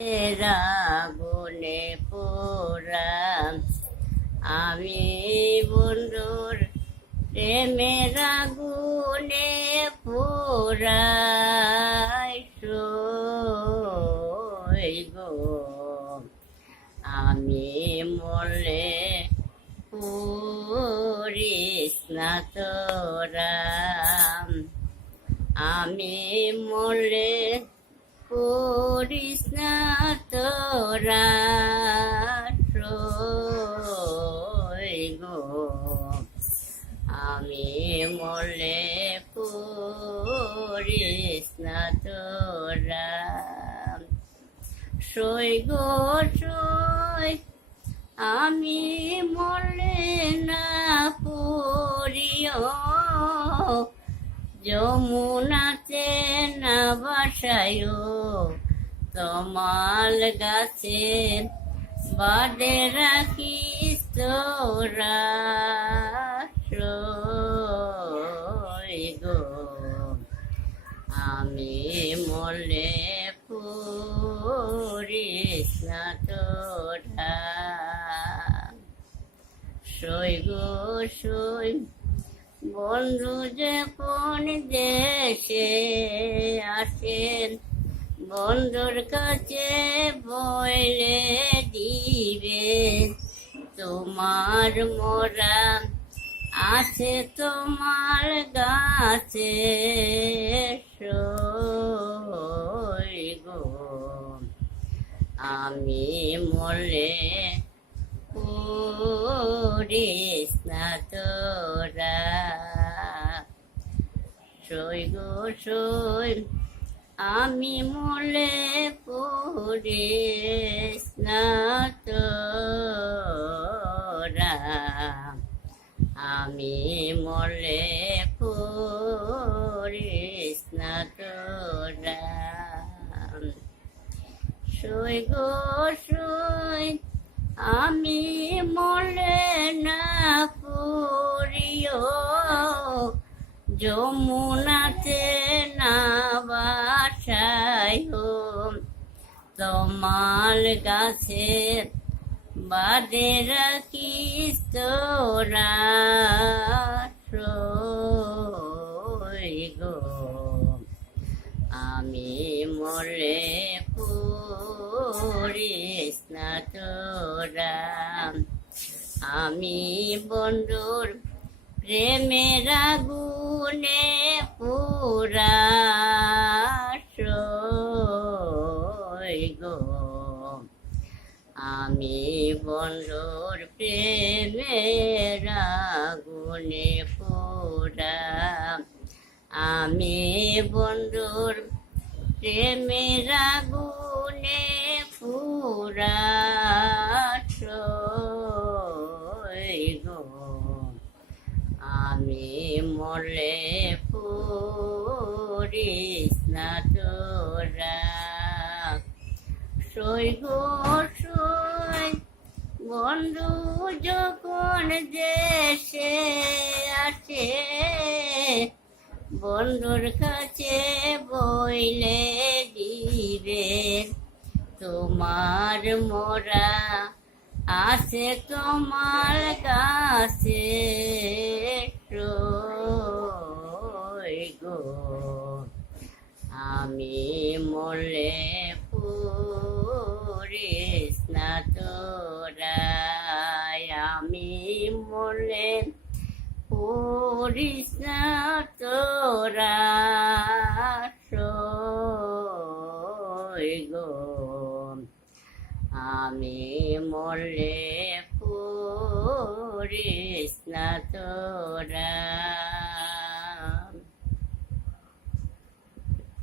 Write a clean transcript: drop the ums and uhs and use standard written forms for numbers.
আগুনে পোড়া আমি বন্ধুর প্রেমের আগুনে পোড়াই সই গো আমি মরলে পুরিস না তোরা আমি মরলে পুরিস না তোরা সই গো আমি মরলে পুরিস না তোরা সই গো সই আমি মরলে না পুরিও যমুনাতে না বাসায়ও তমাল গাছে বাদে রাখিস তোরা সই গো আমি মরলে পুরিস না তোরা সই গো সই বন্ধু যে কোন দেশে আসেন বন্ধুর কাছে বইলে দিবে তোমার মোরা আছে তোমার গাছে সই গো আমি মরলে পুরিস না তোরা সই গো সই আমি মরলে পুরিস না তোরা আমি মরলে পুরিস না তোরা সই গো সই আমি মরলে না পুরিও যমুনাতে না বাসায়ও তমাল গাছে বাদে রাখিস তোরা সই গো আমি মরলে পুরিস না তোরা আমি বন্ধুর প্রেমের আগুনে পুরা সই গো আমি বন্ধুর প্রেমের আগুনে পুরা আমি বন্ধুর প্রেমের আগুনে পুরা সই গো আমি মরলে পুরিস না তোরা সই গো সই বন্ধু যখন দেশে আসে বন্ধুর কাছে বইলে দিবে তোমার মোরা আছে তোমার কাছে সই গো আমি মরলে পুরিস না তোরা আমি মরলে পুরিস না তোরা সই গো আমি মরলে পুরিস না তোরা।